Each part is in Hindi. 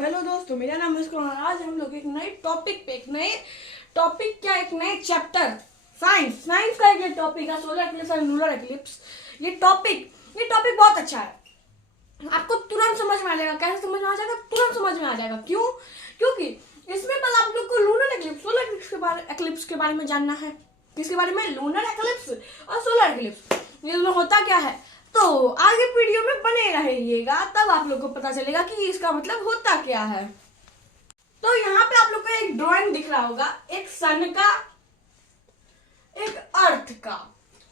हेलो दोस्तों, मेरा नाम है और आज हम लोग एक नए टॉपिक पे एक नए चैप्टर साइंस का एक टॉपिक है, सोलर एक्लिप्स और लूनर एक्लिप्स। ये टॉपिक बहुत अच्छा है। आपको तुरंत समझ में आ जाएगा। कैसे समझ में आ जाएगा? तुरंत समझ में आ जाएगा। क्यों? क्योंकि इसमें बस आप लोग को लूनर एक्लिप्स, सोलर एक्लिप्स के बारे में जानना है। किसके बारे में? लूनर एक्लिप्स और सोलर एक्लिप्स। इसमें होता क्या है, तो आगे वीडियो में बने रहिएगा, तब आप लोग को पता चलेगा कि इसका मतलब होता क्या है। तो यहाँ पे आप लोग को एक ड्राइंग दिख रहा होगा, एक सन का, एक अर्थ का,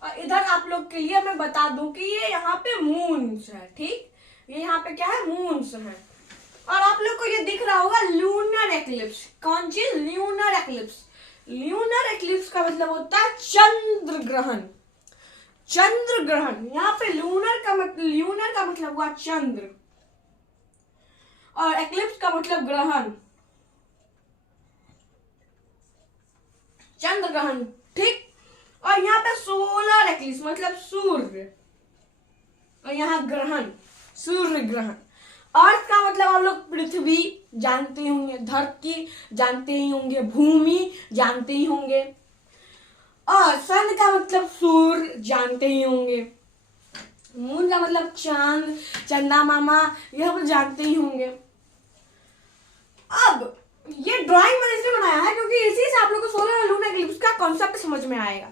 और इधर आप लोग के लिए मैं बता दूं कि ये यहाँ पे मून्स है। ठीक, ये यहाँ पे क्या है? मून्स है। और आप लोग को ये दिख रहा होगा लूनर एक्लिप्स। कौन चीज? Lunar eclipse. ल्यूनर एक्लिप्स का मतलब होता है चंद्र ग्रहण। चंद्र ग्रहण, यहाँ पे ल्यूनर का मतलब हुआ चंद्र, और एक्लिप्स का मतलब ग्रहण, चंद्र ग्रहण। ठीक, और यहाँ पे सोलर एक्लिप्स मतलब सूर्य, और यहाँ ग्रहण सूर्य ग्रहण। अर्थ का मतलब आप लोग पृथ्वी जानते होंगे, धरती जानते ही होंगे, भूमि जानते ही होंगे, और सन का मतलब सूर्य जानते ही होंगे, मून का मतलब चांद, चंदा मामा, यह सब जानते ही होंगे। अब ये ड्राइंग मैंने इसलिए बनाया है क्योंकि इसी से आप लोग को सोलर और लूनर एक्लिप्स का कॉन्सेप्ट समझ में आएगा।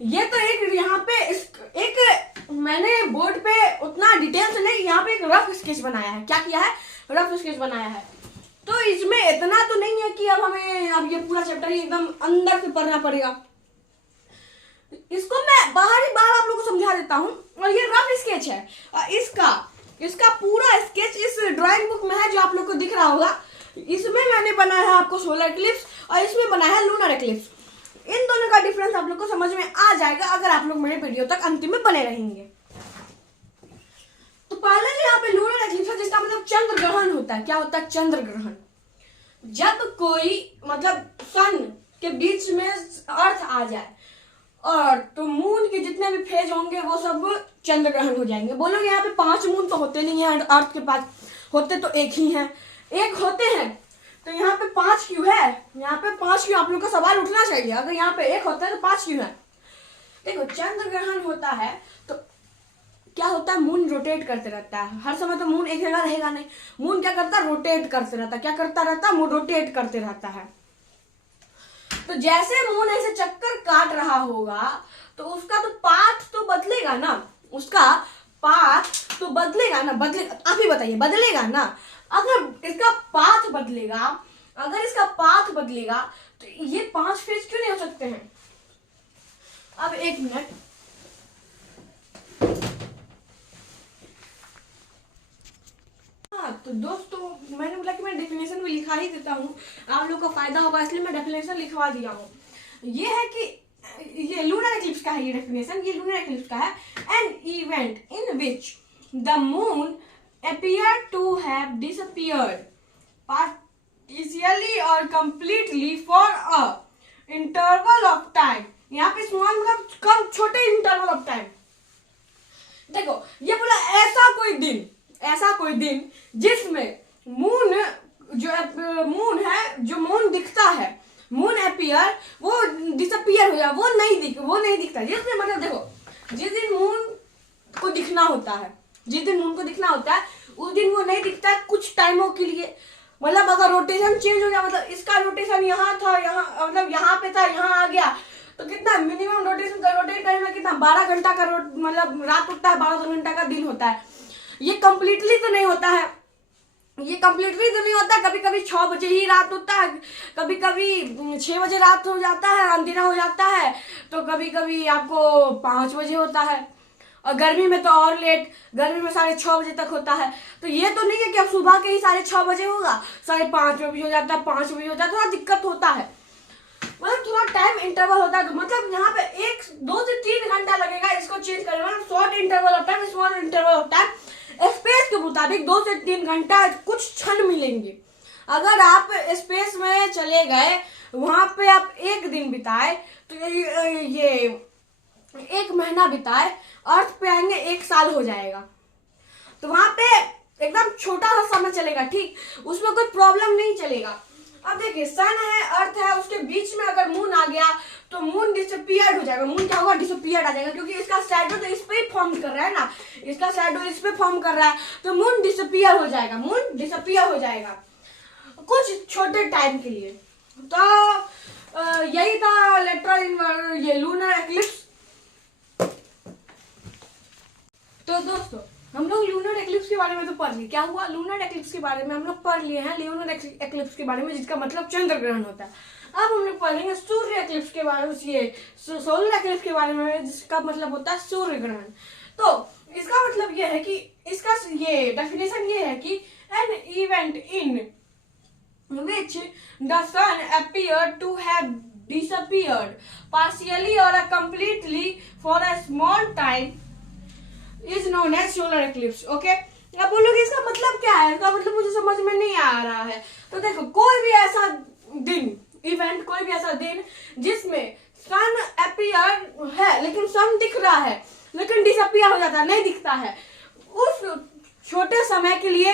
ये तो एक यहाँ पे एक मैंने बोर्ड पे उतना डिटेल से नहीं, यहाँ पे एक रफ स्केच बनाया है। क्या किया है? रफ स्केच बनाया है। तो इसमें इतना तो नहीं है कि अब ये पूरा चैप्टर ही एकदम अंदर से पढ़ना पड़ेगा। इसको मैं बाहर आप लोगों को समझा देता हूँ, और ये रफ स्केच है। इसका पूरा स्केच इस ड्राइंग बुक में है जो आप लोग को दिख रहा होगा। इसमें मैंने बनाया है आपको सोलर एक्लिप्स, और इसमें बनाया है लूनर एक्लिप्स। इन दोनों का डिफरेंस आप लोग को समझ में आ जाएगा अगर आप लोग मेरे वीडियो तक अंतिम में बने रहेंगे। तो पहले जो यहाँ पे लूनर एक्लिप्स है, जिसका मतलब चंद्र ग्रहण होता है। क्या होता है? चंद्र ग्रहण। जब कोई मतलब सन के बीच में अर्थ आ जाए, और तो मून के जितने भी फेज होंगे वो सब चंद्र ग्रहण हो जाएंगे। बोलोगे यहाँ पे 5 मून तो होते नहीं है, अर्थ के पास होते तो एक ही है, एक होते हैं, तो यहाँ पे 5 क्यों है? यहाँ पे 5 क्यों? आप लोग का सवाल उठना चाहिए। अगर यहाँ पे एक होता है तो 5 क्यों है? देखो, चंद्र ग्रहण होता है तो क्या होता है? मून रोटेट करते रहता है। हर समय तो मून एक जगह रहेगा नहीं। मून क्या करता है? रोटेट करते रहता है। क्या करता रहता है? मून रोटेट करते रहता है। तो जैसे मून ऐसे चक्कर काट रहा होगा तो उसका तो पाथ तो बदलेगा ना, उसका पाथ तो बदलेगा ना। बदलेगा? आप ही बताइए, बदलेगा ना? अगर इसका पाथ बदलेगा तो ये 5 फेज क्यों नहीं हो सकते हैं? अब एक मिनट, तो दोस्तों मैंने बोला कि मैं डेफिनेशन भी लिखा ही देता हूँ, आप लोग को फायदा होगा, इसलिए मैं डेफिनेशन लिखवा दिया हूँ। ये है कि ये लूनर एक्लिप्स का है। ये डेफिनेशन ये लूनर एक्लिप्स का है। N event in which the moon appear to have disappeared partially or completely for a interval of time। यहाँ पे स्मॉल मतलब कम, छोटे इंटरवल ऑफ टाइम। देखो, ये बोला ऐसा कोई दिन जिसमें मून जो मून दिखता है, मून अपीयर, वो डिसअपीयर हो जाए, वो नहीं दिखता। जिसमें मतलब देखो, जिस दिन मून को दिखना होता है उस दिन वो नहीं दिखता है कुछ टाइमों के लिए। मतलब अगर रोटेशन चेंज हो गया, मतलब इसका रोटेशन यहाँ था, यहाँ मतलब यहाँ पे था, यहाँ आ गया, तो कितना मिनिमम रोटेट करने में कितना 12 घंटा का मतलब रात होता है, 12 घंटा का दिन होता है। ये कंप्लीटली तो नहीं होता है। कभी कभी 6 बजे ही रात होता है, कभी कभी 6 बजे रात हो जाता है, अंधेरा हो जाता है, तो कभी कभी आपको 5 बजे होता है, और गर्मी में तो और लेट, गर्मी में 6:30 बजे तक होता है। तो ये तो नहीं है कि अब सुबह के ही 6:30 बजे होगा, 5:30 में भी हो जाता है, 5 बजे हो जाता है, थोड़ा दिक्कत होता है। मतलब थोड़ा टाइम इंटरवल होता है। मतलब यहाँ पे 2 से 3 घंटा लगेगा इसको चेंज करने में। Short interval of time, small interval of time, space के मुताबिक 2 से 3 घंटा कुछ क्षण मिलेंगे। अगर आप स्पेस में चले गए, वहां पे आप 1 दिन बिताए, तो ये 1 महीना बिताए, अर्थ पे आएंगे 1 साल हो जाएगा। तो वहां पे एकदम छोटा सा समय चलेगा, ठीक, उसमें कोई प्रॉब्लम नहीं चलेगा। अब देखिए सन है, अर्थ है, उसके बीच में अगर मून आ गया तो मून डिसअपियर हो जाएगा। मून क्या होगा, डिसअपियर आ जाएगा, क्योंकि इसका शैडो तो इस पे ही फॉर्म कर रहा है ना, इसका शैडो इस पे फॉर्म कर रहा है, तो मून डिसअपियर हो जाएगा, मून डिसअपियर हो जाएगा कुछ छोटे टाइम के लिए। तो यही था लेटरल ये लूनर एक्लिप्स। तो दोस्तों हम लोग लूनर एक्लिप्स के बारे में तो पढ़ लिए, क्या हुआ, लूनर एक्लिप्स के बारे में हम लोग पढ़ लिए हैं, लूनर एक्लिप्स के बारे में, जिसका मतलब चंद्र ग्रहण होता है। अब हम लोग पढ़ेंगे सूर्य एक्लिप्स के बारे में, ये सोलर एक्लिप्स के बारे में, जिसका मतलब होता है सूर्य ग्रहण। तो इसका मतलब ये है कि इसका ये डेफिनेशन ये है कि an event in which the sun appear to have disappeared partially or completely for a small time is known as solar eclipse। Okay, अब बोलोगे इसका मतलब क्या है, इसका मतलब मुझे समझ में नहीं आ रहा है। तो देखो, कोई भी ऐसा दिन, इवेंट, कोई भी ऐसा दिन जिसमें सन अपीयर है लेकिन सन दिख रहा है लेकिन डिसअपियर हो जाता है, नहीं दिखता है, उस छोटे समय के लिए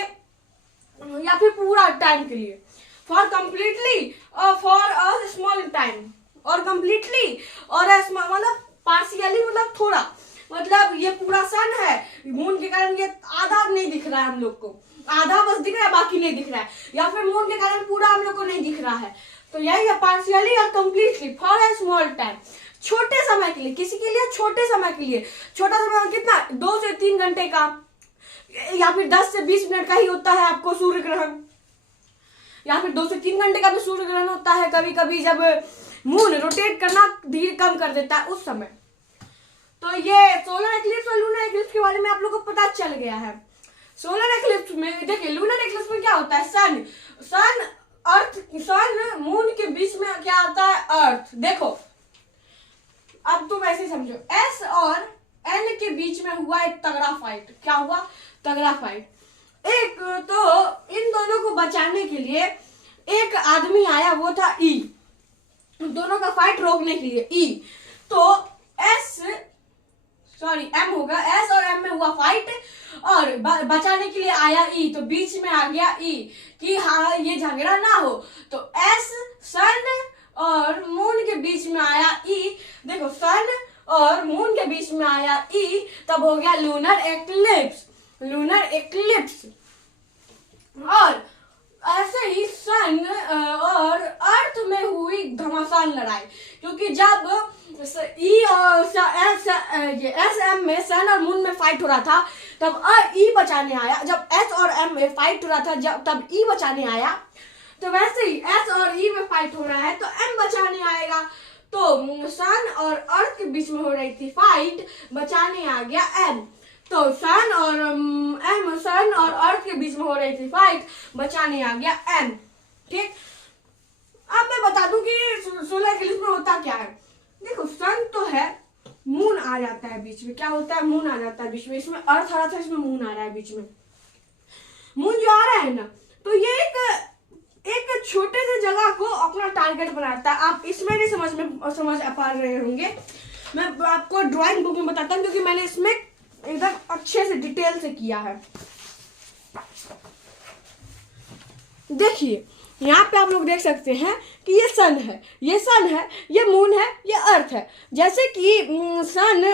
या फिर पूरा टाइम के लिए, फॉर कंप्लीटली और फॉर अ स्मॉल टाइम, और कंप्लीटली और मतलब पार्शियली, मतलब थोड़ा, मतलब ये पूरा सन है, मून के कारण ये आधा नहीं दिख रहा है हम लोग को, आधा बस दिख रहा है, बाकी नहीं दिख रहा है, या फिर मून के कारण पूरा हम लोग को नहीं दिख रहा है। तो यही है पार्शियली और completely for a small time, छोटे समय के लिए, किसी के लिए छोटे समय के लिए। छोटा समय कितना, 2 से 3 घंटे का, या फिर 10 से 20 मिनट का ही होता है आपको सूर्य ग्रहण, या फिर 2 से 3 घंटे का भी सूर्य ग्रहण होता है कभी कभी, जब मून रोटेट करना धीरे कम कर देता है उस समय। तो ये सोलर एक्लिप्स और लूनर एक्लिप्स के बारे में आप लोगों को पता चल गया है। सोलर एक्लिप्स में देखिए, लूनर एक्लिप्स में क्या होता है, सन अर्थ, सन मून के बीच में क्या आता है, अर्थ। देखो अब तुम ऐसे समझो, एस और एन के बीच में हुआ एक तगड़ा फाइट। क्या हुआ, तगड़ा फाइट। एक तो इन दोनों को बचाने के लिए एक आदमी आया, वो था ई, दोनों का फाइट रोकने के लिए ई। तो एम होगा, एस और एम में हुआ फाइट और बचाने के लिए आया ई, तो बीच में आ गया ई कि हाँ ये झगड़ा ना हो। तो एस सन और मून के बीच में आया ई। देखो, सन और मून के बीच में आया ई, तब हो गया लूनर एक्लिप्स, लूनर एक्लिप्स। और ऐसे ही सन और अर्थ में हुई घमासान लड़ाई, क्योंकि जब ई और एस एम में सन और मून में फाइट हो रहा था, तब ई बचाने आया। जब एस और एम में फाइट हो रहा था तब ई बचाने आया। तो वैसे ही एस और ई में फाइट हो रहा है तो एम बचाने आएगा। तो सन और अर्थ के बीच में हो रही थी फाइट, बचाने आ गया एम। तो सन और अर्थ के बीच में हो रही थी फाइट, बचाने आ गया एम। ठीक, अब मैं बता दूं कि सोलर एक्लिप्स में होता क्या है। देखो, सन तो है, मून आ जाता है बीच में। क्या होता है, मून आ जाता है बीच में। इसमें अर्थ आ रहा था, इसमें मून आ रहा है बीच में। मून जो आ रहा है ना, तो ये एक छोटे से जगह को अपना टारगेट बनाता है। आप इसमें नहीं समझ पा रहे होंगे, मैं आपको ड्राइंग बुक में बताता हूँ, क्योंकि मैंने इसमें एकदम अच्छे से डिटेल से किया है। देखिए, यहाँ पे आप लोग देख सकते हैं कि ये सन है, ये मून है, ये अर्थ है। जैसे कि सन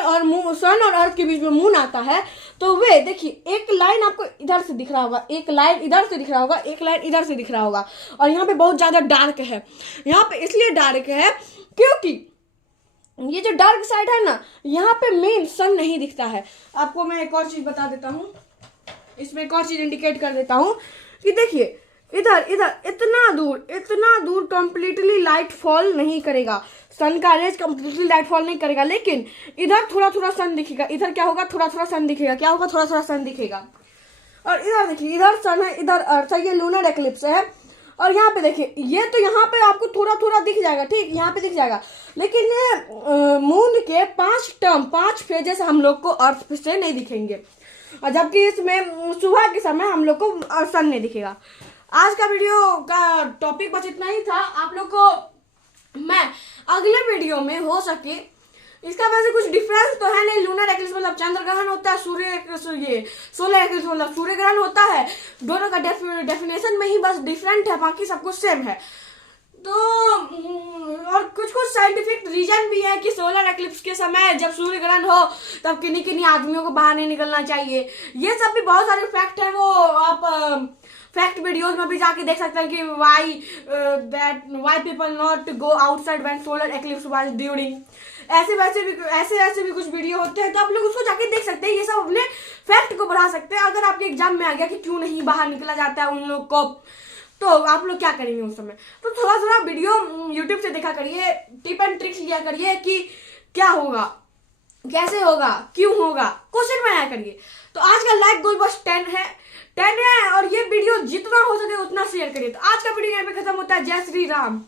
और अर्थ के बीच में मून आता है, तो वे देखिए, एक लाइन आपको इधर से दिख रहा होगा, एक लाइन इधर से दिख रहा होगा, एक लाइन इधर से दिख रहा होगा, और यहाँ पे बहुत ज्यादा डार्क है। यहाँ पे इसलिए डार्क है क्योंकि ये जो डार्क साइड है ना, यहाँ पे मेन सन नहीं दिखता है। आपको मैं एक और चीज बता देता हूँ, इसमें एक और चीज इंडिकेट कर देता हूँ कि देखिए, इधर इतना दूर कंप्लीटली लाइट फॉल नहीं करेगा, सन का रेज कंप्लीटली लाइट फॉल नहीं करेगा, लेकिन इधर थोड़ा सन दिखेगा। इधर क्या होगा, थोड़ा सन दिखेगा। क्या होगा, थोड़ा सन दिखेगा। और इधर देखिए, इधर सन है, इधर अर्थ है, ये लूनर एक्लिप्स है। और यहाँ पे देखिए, ये तो यहाँ पे आपको थोड़ा दिख जाएगा, ठीक, यहाँ पे दिख जाएगा, लेकिन मून के 5 फेजेस हम लोग को अर्थ से नहीं दिखेंगे, और जबकि इसमें सुबह के समय हम लोग को सन नहीं दिखेगा। आज का वीडियो का टॉपिक बस इतना ही था। आप लोग को मैं अगले वीडियो में हो सके इसका वैसे कुछ डिफरेंस तो है नहीं। लूनर एक्लिप्स मतलब चंद्र ग्रहण होता है, ये सोलर एक्लिप्स मतलब सूर्य ग्रहण होता है। दोनों का डेफिनेशन में ही बस डिफरेंट है, बाकी सब कुछ सेम है। तो और कुछ कुछ साइंटिफिक रीजन भी है कि सोलर एक्लिप्स के समय जब सूर्य ग्रहण हो तब किन्हीं किन्हीं आदमियों को बाहर नहीं निकलना चाहिए। ये सब भी बहुत सारे फैक्ट है, वो आप फैक्ट वीडियोस में भी जाके देख सकते हैं कि why people not go outside when solar eclipse was during. ऐसे भी कुछ वीडियो होते हैं, तो आप लोग उसको जाके देख सकते हैं। ये सब अपने फैक्ट को बढ़ा सकते हैं। अगर आपके एग्जाम में आ गया कि क्यों नहीं बाहर निकला जाता है उन लोग को, तो आप लोग क्या करेंगे उस समय? तो थोड़ा थोड़ा वीडियो यूट्यूब से देखा करिए, टिप एंड ट्रिक्स लिया करिए कि क्या होगा, कैसे होगा, क्यों होगा, क्वेश्चन बनाया करिए। तो आज का लाइक गोल बस 10 है और ये वीडियो जितना हो सके उतना शेयर करिए। तो आज का वीडियो यहाँ पे खत्म होता है। जय श्री राम।